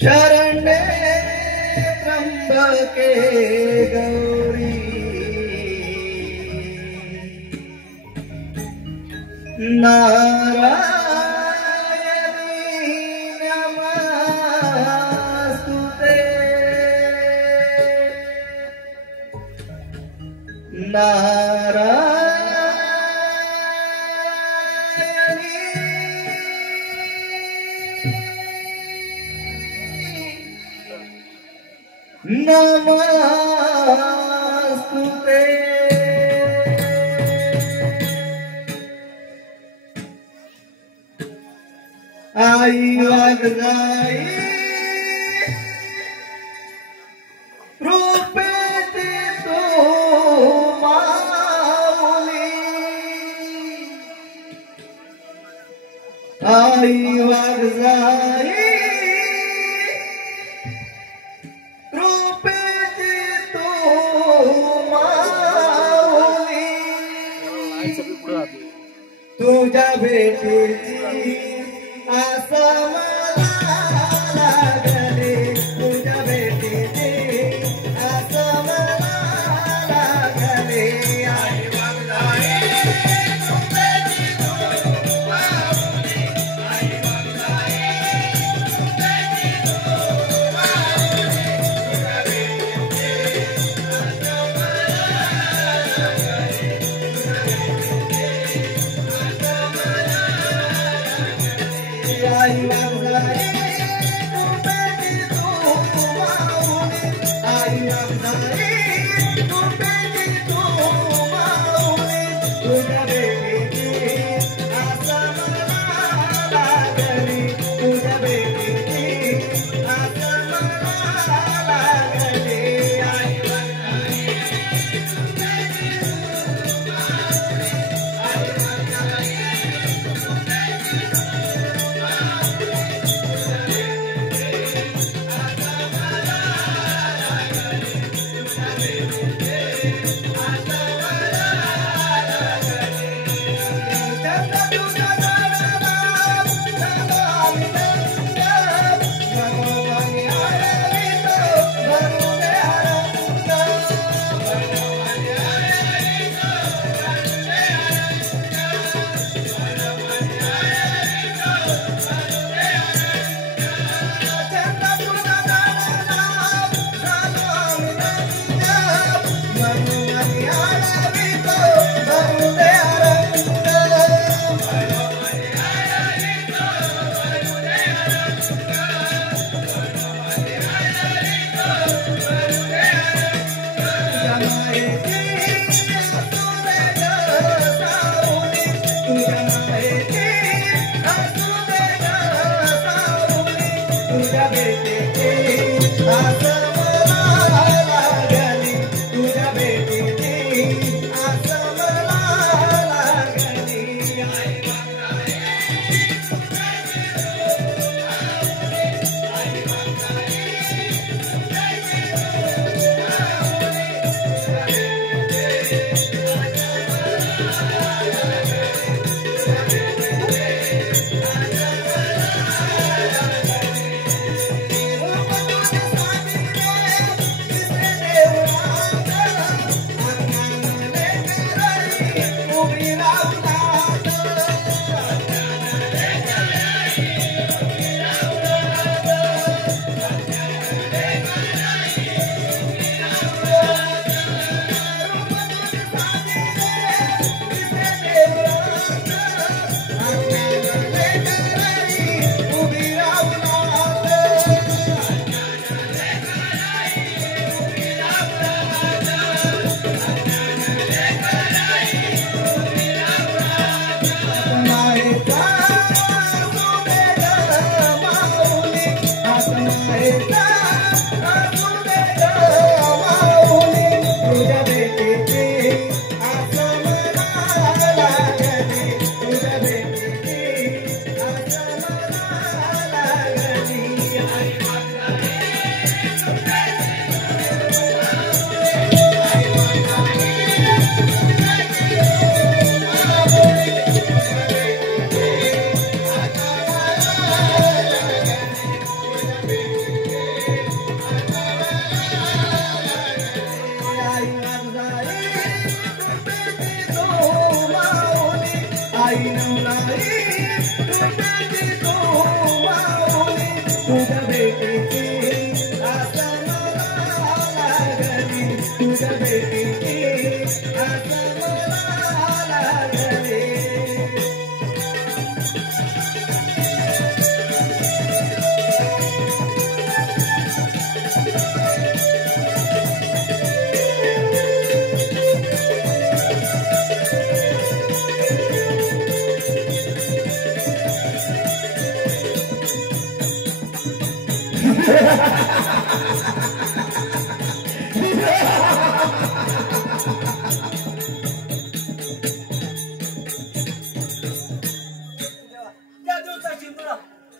शरण्ये त्र्यंबके गौरी नारायणी नमस्तुते नमस्तुते आई वागजाई रूपेती तू माऊली आई वागजाई तुझ्या भेटीची आसा मला लागले तुझ्या भेटीची आसा मला लागले आई वागजाई रूपेची तू माऊली आई वागजाई रूपेची तू माऊली तुझ्या भेटीची आसा मला लागले आई वागजाई रूपेची तू माऊली आई वागजाई रूपेची तू माऊली तुझ्या भेटीची आसा मला लागली तुझ्या भेटीची आसा मला लागली आई वागजाई रूपेची तू माऊली आई वागजाई रूपेची तू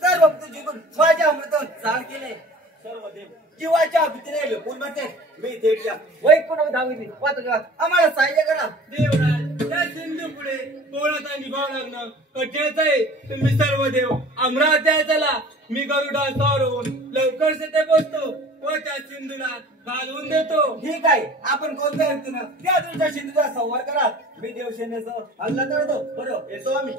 सर्व जीवन माझ्या अमृतावर जाण केले सर्व देव जीवाच्या भीतीने लपून बसते मी थेटल्या वैकुंठ धाविली वाचवा आम्हाला सहाय्य करा देवराज त्या सिंधू पुढे कोणाचा निभाव लागणं कठीणच आहे तुम्ही सर्व देव अमरावती चला मी गरुडा सवार होऊन लवकर ते पोचतो व त्या सिंधूला घालवून देतो ठीक आहे आपण कोणत्या हेतून त्या तुमच्या सिंधूचा संवार करा मी देवसेनेसह हल्ला करतो बरोबर येतो आम्ही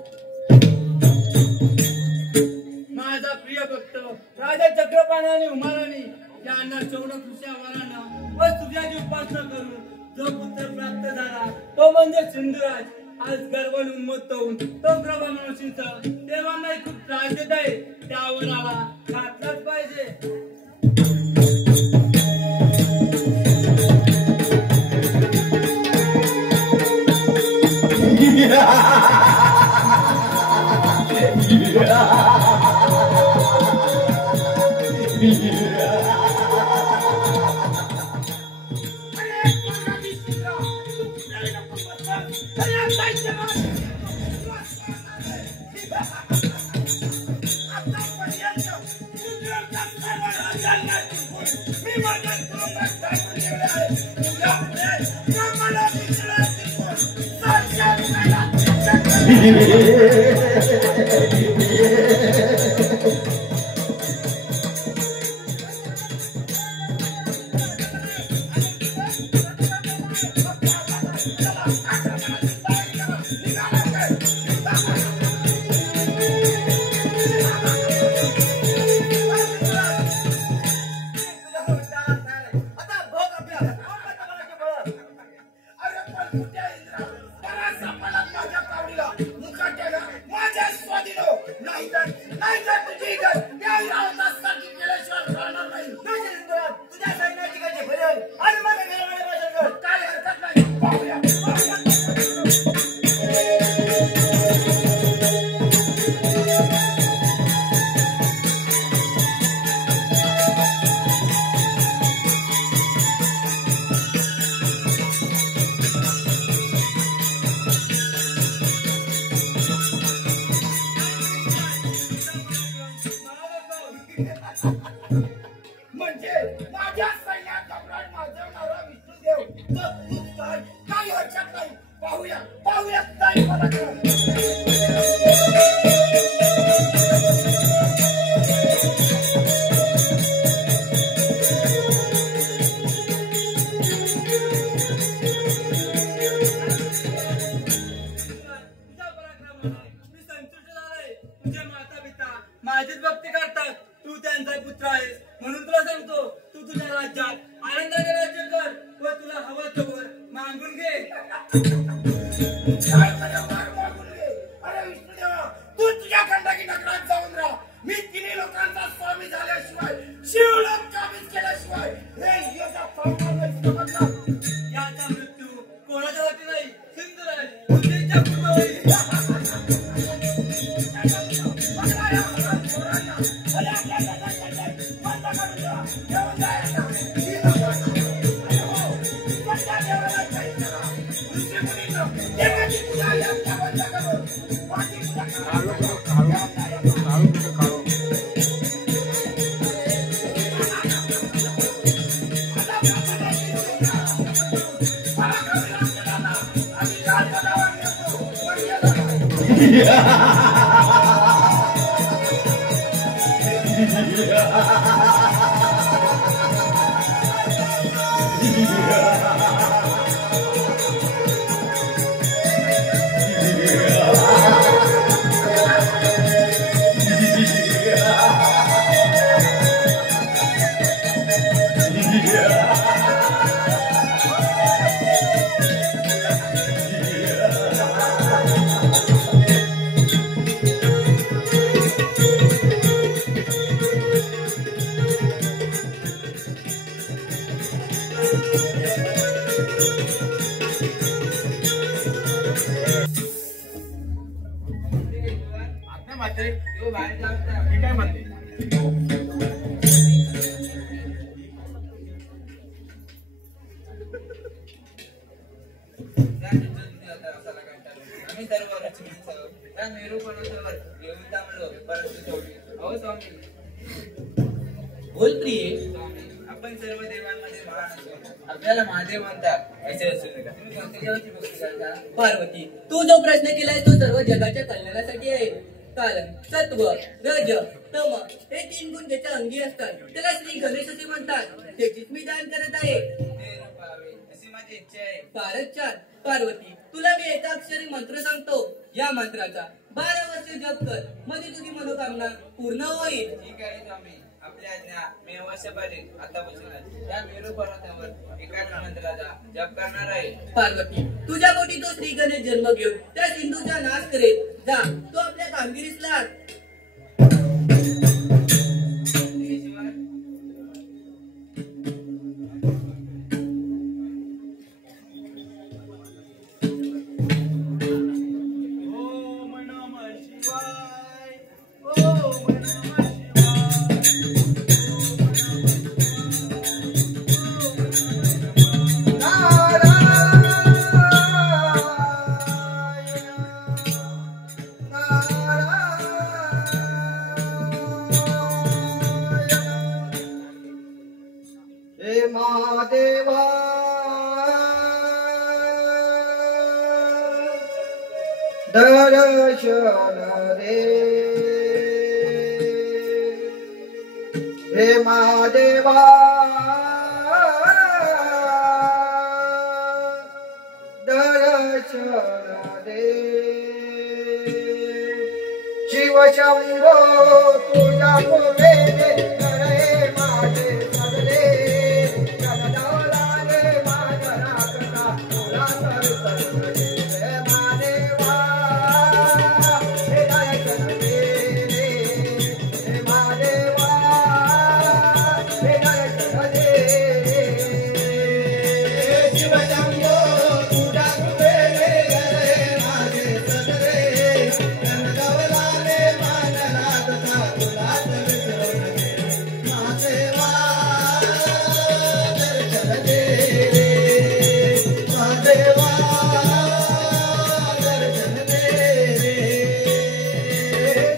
माझा प्रिय भक्त राजा चक्रपाणाने उमाराने यांना चौडकृषी आव्हानानं व सूर्याची उपासना करून जो पुत्र प्राप्त झाला तो म्हणजे सिंधुराज आज गर्वाने उन्मत्त होऊन तो प्रभा मनुष्यचा देवांना खूप त्रास देत आहे त्यावर आला घातलाच पाहिजे माझीच भक्ती करतात तू त्यांचा पुत्र आहेस म्हणून तुला सांगतो तू तुझ्या राज्यात आनंदाने राज्य कर व तुला हवं तोवर मागून घे अरे विष्णुदेवा तू तुझ्या खंडाकी नगरात जाऊन राहा मी तिन्ही लोकांचा स्वामी झाल्याशिवाय शिवलोक काबीज केल्याशिवाय हे याचा मृत्यू कोणाच्या हाती नाही सिंधुराज बुद्धीच्या पूर्ववरी आम्ही सर्व त्या मेरू पर्वतावर येऊन थांबलो, परंतु तेवढी अहो स्वामी बोल प्रिय. स्वामी, आपण सर्व देवांमध्ये महान असून आपल्याला महादेव म्हणतात असे असू नका. तुम्ही कोणत्या देवाची भक्ती करता? पार्वती, तू जो प्रश्न केलाय तो सर्व जगाच्या कल्याणासाठी आहे. कारण सत्व, रज, तम हे 3 गुण ज्याच्या अंगी असतात त्याला श्री गणेश असे म्हणतात. त्याचीच मी दान करत आहे. ते रूप पाहावे अशी माझी इच्छा आहे. फारच छान. पार्वती, तुला मी एका अक्षरी मंत्र सांगतो. या मंत्राचा 12 वर्ष जप कर, म्हणजे तुझी मनोकामना पूर्ण होईल. ठीक आहे स्वामी, आपली आज्ञा मी अवश्य पाळेन. आतापासूनच त्या मेरू पर्वतावर एकाच मंत्राचा जप करणार आहे. पार्वती, तुझ्या पोटी तो श्री गणेश जन्म घेऊन त्या सिंधूचा नाश करेल. जा, तो आपल्या कामगिरीस लाग. ईश्वर, ओम नमः शिवाय. ओम नमः महादेवा दर्शन दे. हे महादेवा दर्शन दे. शिवशंभो तुझ्या गोवेले करे माझे सगळे. जनदौलाने माझा राखता तुला सरसरले. हे महादेवा हे दर्शन दे. हे महादेवा हे दर्शन दे. शिवशंभो तुझ्या गोवेले करे माझे सगळे. जनदौलाने माझा राखता तुला सरसरले. महादेवा दर्शन दे. महादेवा दर्शन दे.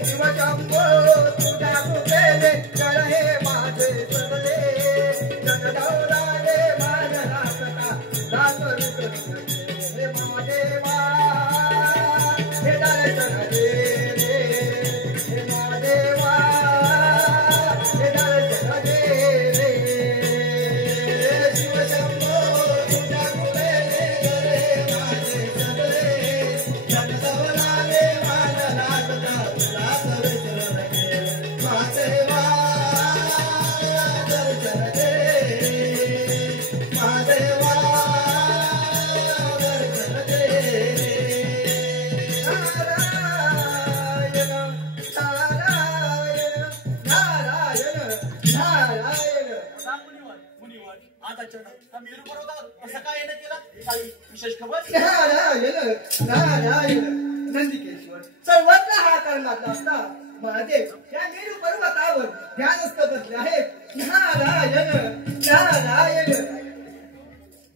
शिवशंभो तुझ्या कृपेने कर हे माझे सगळे. जनदौलाने माझा राखता तुला सरसरले. हे महादेवा हे दर्शन दे. हे महादेवा हे दर्शन दे. शिवशंभो तुझ्या कृपेने करे माझे सगळे. जनदौलाने माझा राखता तुला सरसरले. महादेवा दर्शन दे. महादेवा दर्शन दे. नारायण नारायण नारायण मुनिवर आज अचानक हा मेरू पर्वतावर कसं काय येणं केलं? काही विशेष खबर? नारायण नारायण. नंदिकेश्वर सर्वत्र हा करणारा असता महादेव या मेरू पर्वतावर ध्यानस्थ बसले आहेत. नारायण नारायण.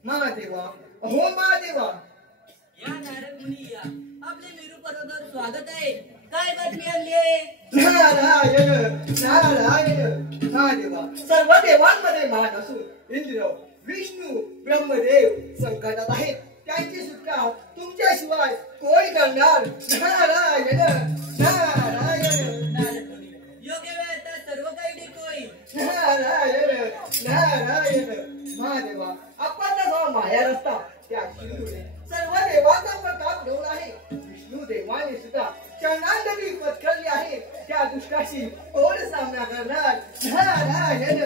महादेवा हो महादेवा. या नारद मुनी या. आपले मेरू पर्वतावर स्वागत आहे. काय बातमी आणली आहे? नारायण नारायण. महादेवा सर्व देवांमध्ये महान असून इंद्र विष्णू ब्रह्मदेव संकटात आहेत. त्यांची सुटका तुमच्याशिवाय कोण करणार? नारायण नारायण. नारद मुनी, योग्य वेळेत सर्व काही ठीक होईल. नारायण नारायण. महादेवा आपण जो माया रस्ता त्या सिंधूने सर्व देवांचा प्रताप घेऊन आहे. विष्णू देवाने सुद्धा चरणांजली पत्करली आहे. त्या दुष्टाशी कोण सामना करणार? नारायण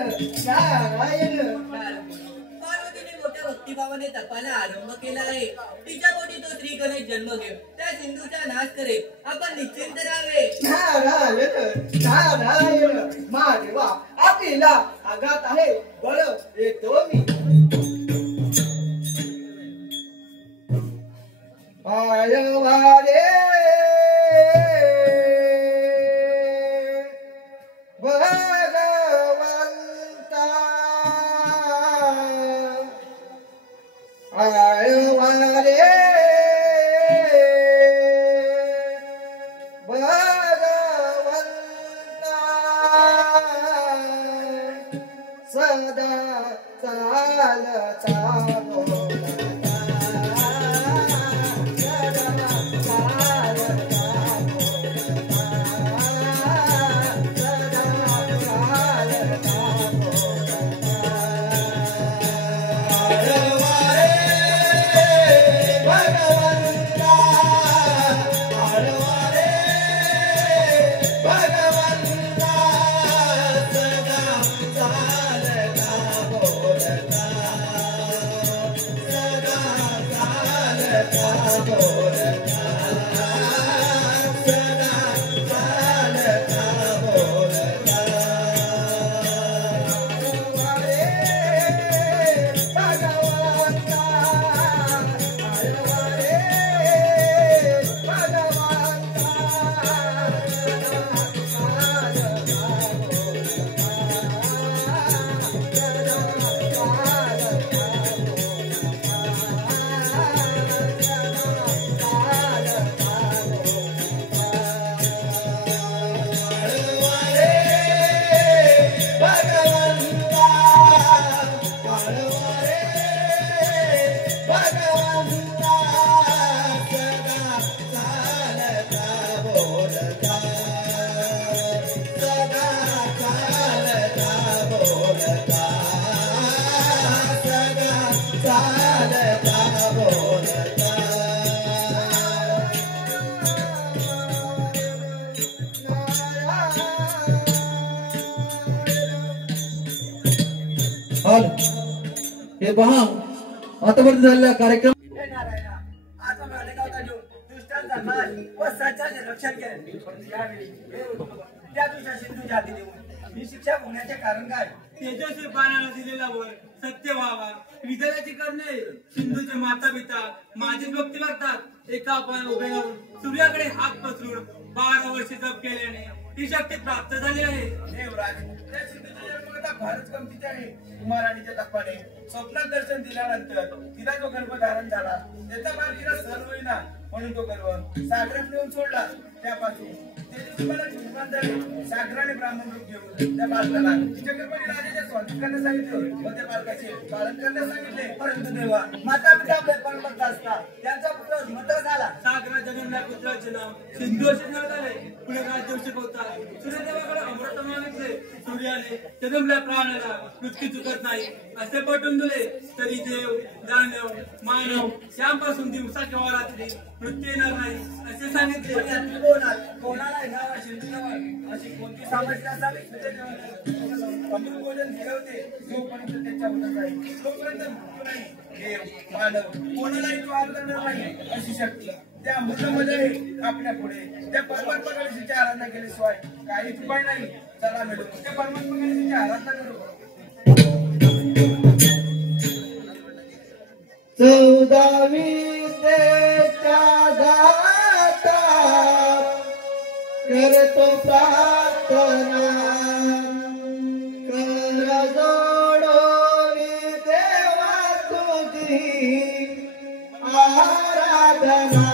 नारायण. नारद मुनी, पार्वतीने मोठ्या भक्तिभावाने तपाला आरंभ केला आहे. तिच्या पोटी तो श्री गणेश जन्म घेऊन त्या सिंधूचा नाश करेल. आपण निश्चिंत राहावे. नारायण नारायण. महादेवा आपल्याला आघात आहे. बरं येतो मी. आयवारे भगवंता आयवारे सदा चालता बोलता सदा चालता हे पहा आतापर्यंत झालेला कार्यक्रम हे नारायणा, आज आम्ही अनेकावता घेऊन दुष्टांचा नाश व सच्चाचे रक्षण केले. परंतु यावेळी हे उद्धव, त्या दिवशी सिंधू जाती देऊन ही शिक्षा होण्याचे कारण काय? तेजस्वी पानाला दिलेला वर सत्य व्हावा, विधानाची करणे. सिंधूचे माता पिता माझीच भक्ती करतात. एका पान उभे राहून सूर्याकडे हात पसरून 12 वर्षे जप केल्याने ही शक्ती प्राप्त झाली आहे. देवराज, त्या सिंधूची जन्मकथा फारच गमतीची आहे. कुमाराणीच्या तपाने स्वप्नात दर्शन दिल्यानंतर तिला जो गर्भ धारण झाला त्याचा मार तिला सहन होईना म्हणून तो गर्भ सागरात नेऊन सोडला. त्यापासून ते दिवशी मला झुंपान झाले. सागराने ब्राह्मण रूप घेऊन त्या बालकाला तिच्या गर्भाने राजाच्या स्वाधीन करण्यास सांगितले व त्या बालकाचे पालन करण्यास सांगितले. परंतु देवा, माता पिता आपले परमभक्त असतात, त्यांचा पुत्र मृत झाला. सागरा जन्मल्या पुत्राचे नाव सिंधू असे ठेवण्यात आले. पुढे राज्याभिषेक होता. सूर्यदेवाकडे अमृत मागितले. सूर्याने जन्मल्या प्राण्याला मृत्यू चुकत नाही असे पटवून दिले. तरी देव, दानव, मानव यांपासून दिवसा किंवा रात्री मृत्यू येणार नाही असे सांगितले. कोणाला येणार सिंधूजवळ अशी कोणती सामर्थ्य असावी? अमृत भोजन दिले होते जोपर्यंत त्याच्या होत नाही तोपर्यंत मृत्यू नाही. देव, मानव कोणालाही तो आर करणार नाही अशी शक्ती त्या अमृतामध्ये आपल्या पुढे त्या परमात्मा गणेशाची आराधना केल्याशिवाय काही उपाय नाही. चला मिळू त्या परमात्मा गणेशाची आराधना करू. 14वी त्याच्या दाता करतो प्रार्थना कर जोडोनी देवा तुझी आराधना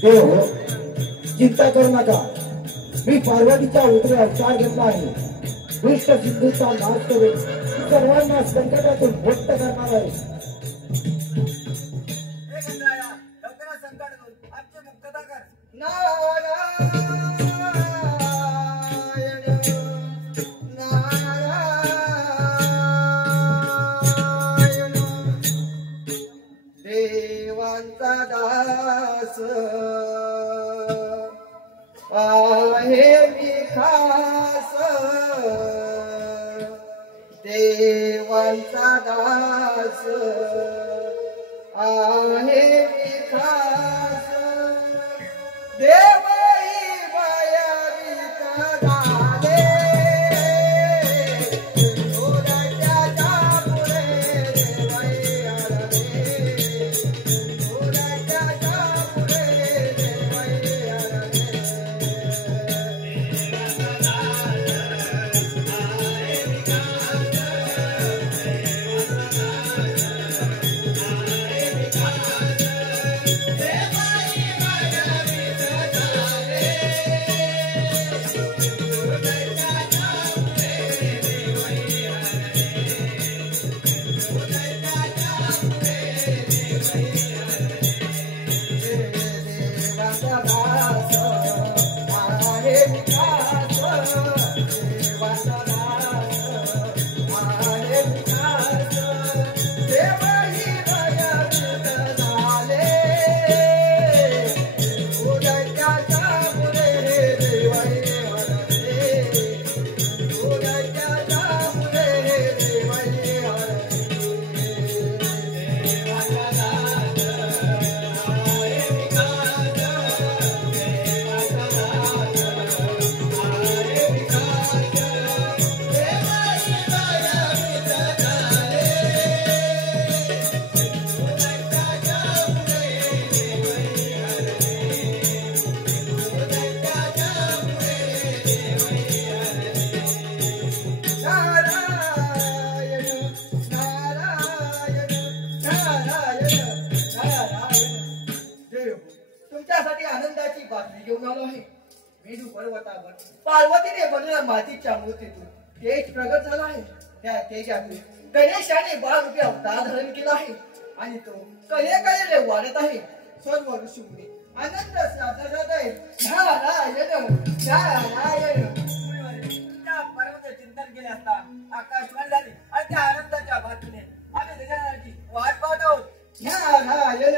देव चिंता करू नका, मी पार्वतीचा उतरे अवतार घेतला आहे. दुष्ट सिद्धूचा नाश करून सर्वांना संकटातून मुक्त करणार आहे. हे गंगाया, लवकर संकटातून आमची मुक्तता कर. नारायण नारायण देवांचा दास आहे मी खास, देवांचा दास आहे मी खास. देवई भयभीत झाले, डोळ्याच्या पुढे देवई आले, डोळ्याच्या पुढे देवई आले. तुमच्यासाठी आनंदाची बातमी घेऊन आलो आहे. मेरू पर्वतावर पार्वतीने बनवलेल्या मातीच्या मूर्तीतून तेज प्रगट झाला आहे. त्या तेजातून गणेशाने 12 रुपये अवतार धारण केला आहे आणि तो कलेकलेने वाढत आहे. सर्व ऋषीमुनी आनंद साजरा आहे. नारायण नारायण. त्या पर्वताचे चिंतन केले असता आकाशवाणी झाली आणि त्या आनंदाच्या बातमीने आम्ही गजाननाची वाट पाहत आहोत. नारायण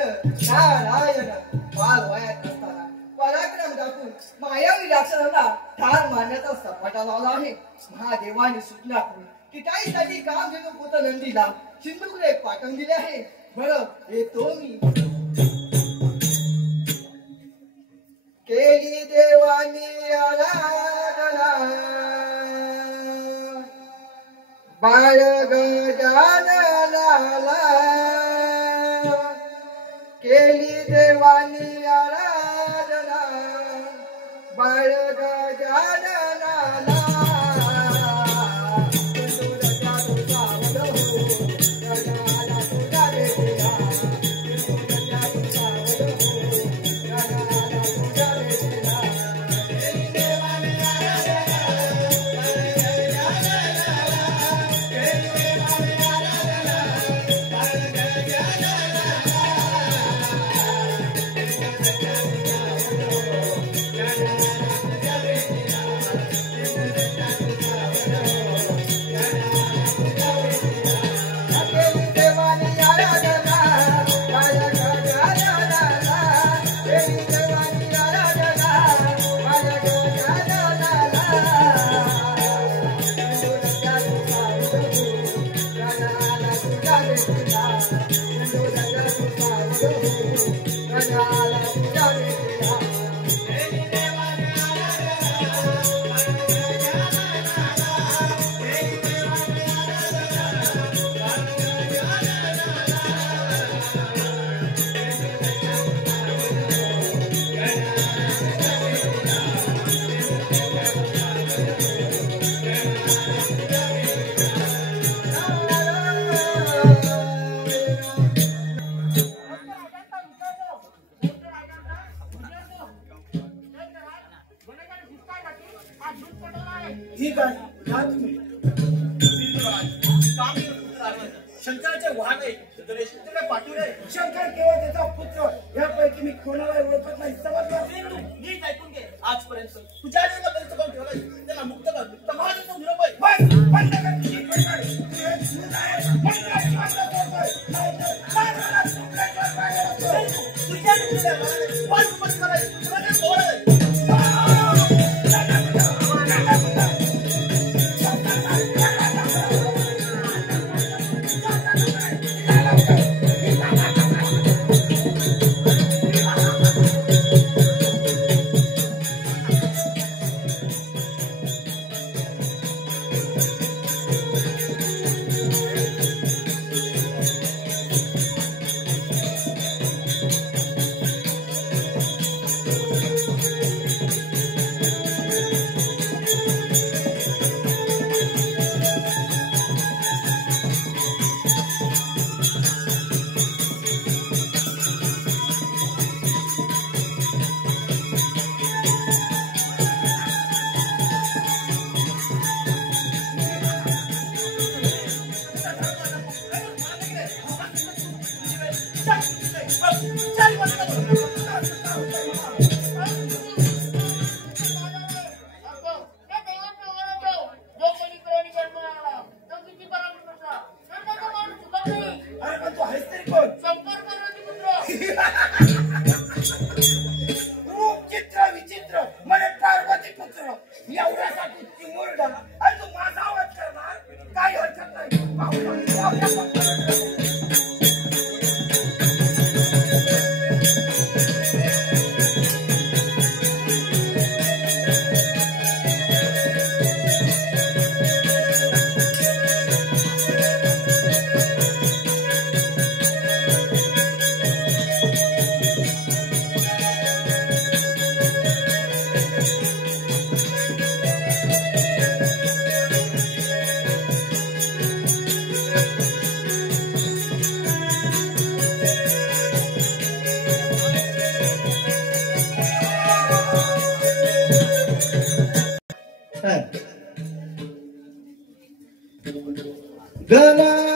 नारायण. बाल वयात असताना पराक्रम दाखवून मायावी राक्षसांना ठार मारण्याचा सपाटा लावला आहे. महादेवाने सूचना करून किटाईसाठी काम घेऊन पुत्र नंदीला सिंधूकडे पाठवून दिले आहे. बरं येतो मी. केली देवानी आराधना बाळ गजाननाला, केली देवानी आराधना बाळ गजाननाला. तुम्ही सिंधुराज कामवीर पुत्र आहे शंकराचे वाहन आहे गणेश तिकडे पाठवले शंकर केवळ त्याचा पुत्र यापैकी मी कोणाला ओळखत नाही समजलं नीट ऐकून घे आजपर्यंत तुझ्या आईला बरेच करून ठेवलंय त्याला मुक्त कर समाजाचा विरोध आहे बस बंद कर तुझी बडबड. तुझे सूत आहे, मंदिराची बांधणं तोडतोय. नाहीतर माझ्याला तुकडे करतोय. तुझ्या पण करायचं तुला सोड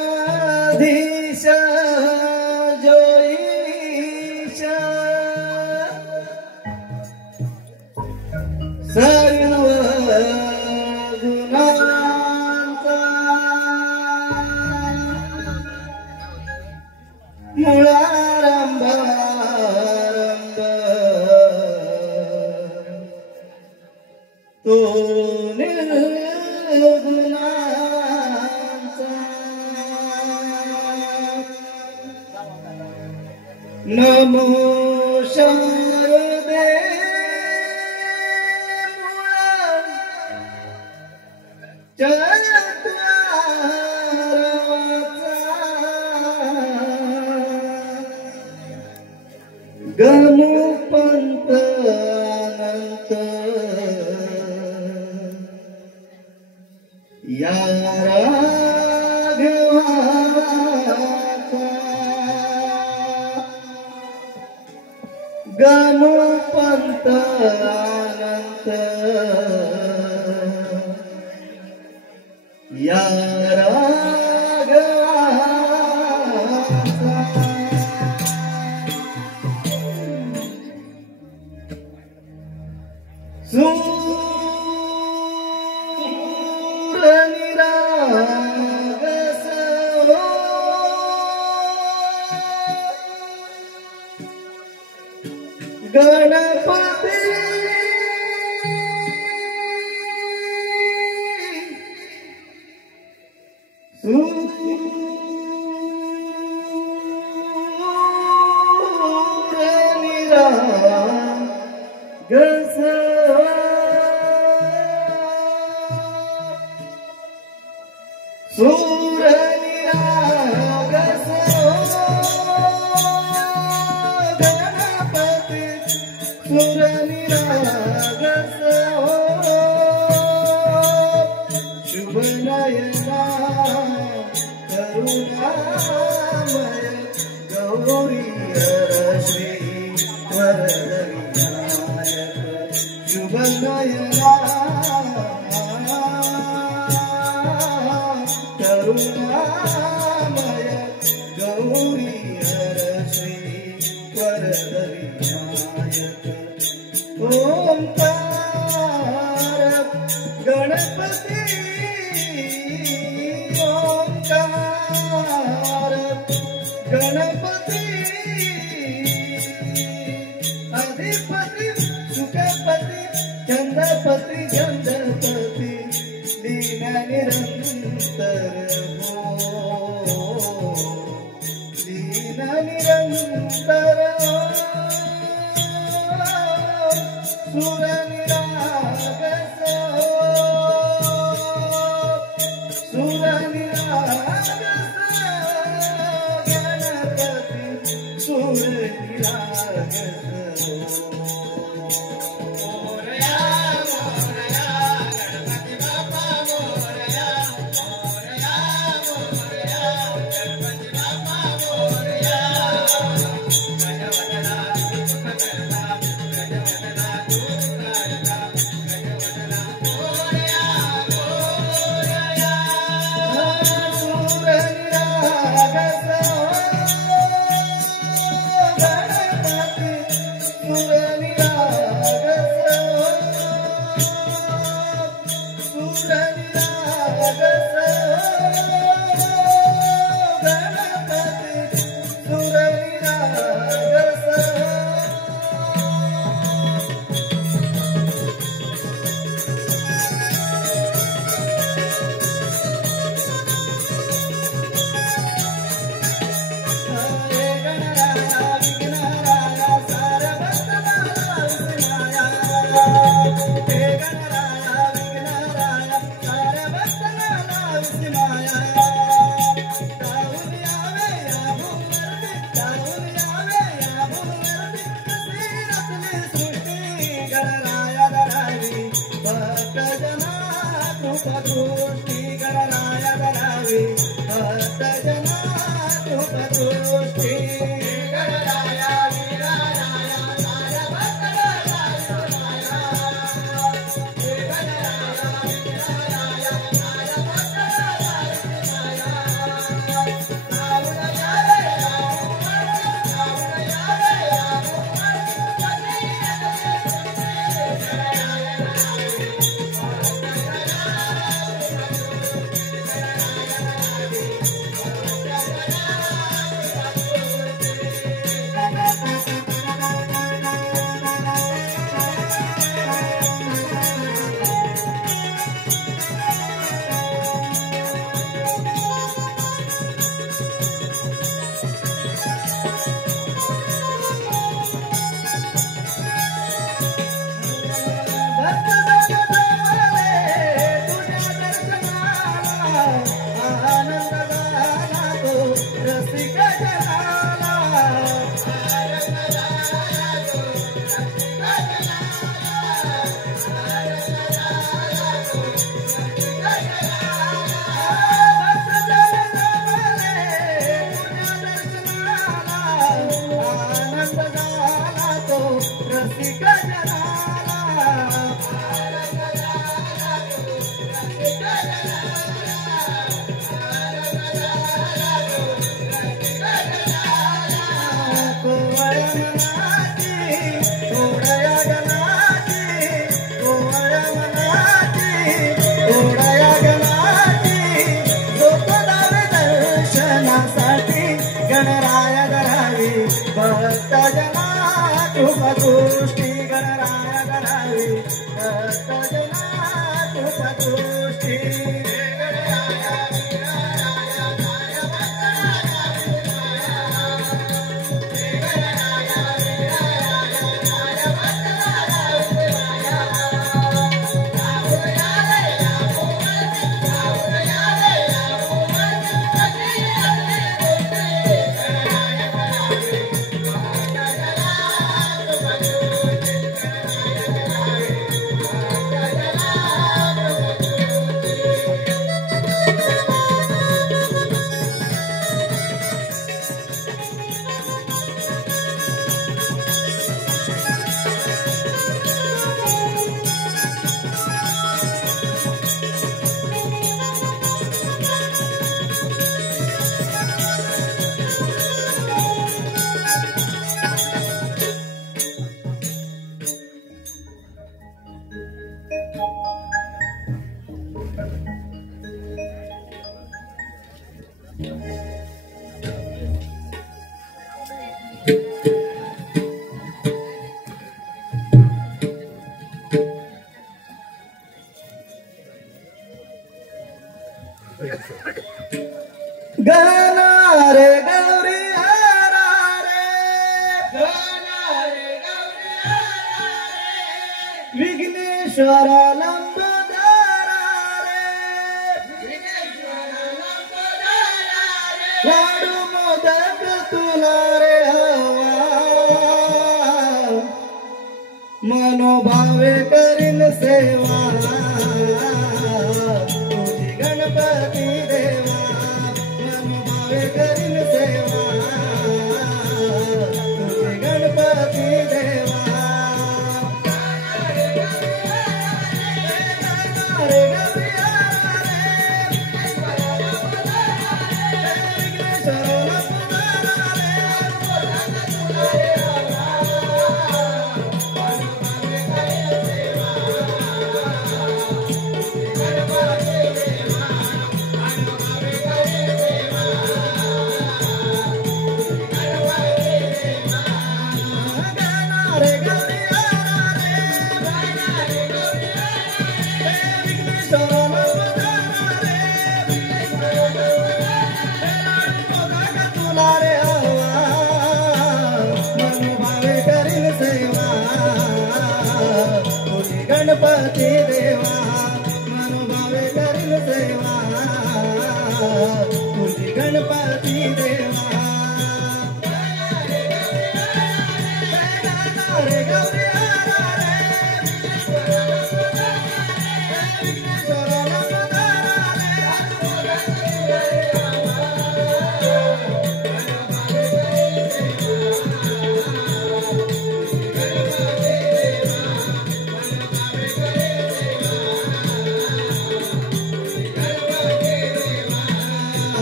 गणाधीश जोईश सर्व गुणांचा मुळारंभ तो नमो शारदे गमुपंत अनंत या गमुपंत अनंत या गणपती शुभ नयना ओंकार गणपती अधिपती सुखपती चंद्रपती गंधपती लीन निरंतर लीन निरंतर सुर निरागस सुर निरागस गणपती सुर निरागस गाना रे गौरी हरा रे, गाना रे गौरी हरा रे, विघ्नेश्वर लंबोदरा रे, विघ्नेश्वर लंबोदरा रे, लाडू मोदक तुला रे हवा, मनोभावे करीन सेवा, तुझी गणपती देवा, मनोभावे करीन सेवा, तुझी गणपती देवा. रे गौरी हरा रे, विघ्नेश्वर लंबोदरा रे, गणपती देवा, मनोभावे करील सेवा, तुझी गणपती देवा. रे गौरी हरा रे, विघ्नेश्वर लंबोदरा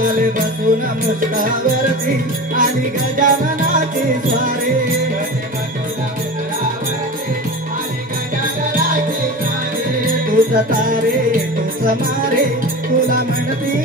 आले बसून मुष्टावरती आली गजाननाची स्वारी, तुझ तारे तुझ मारे तुला म्हणती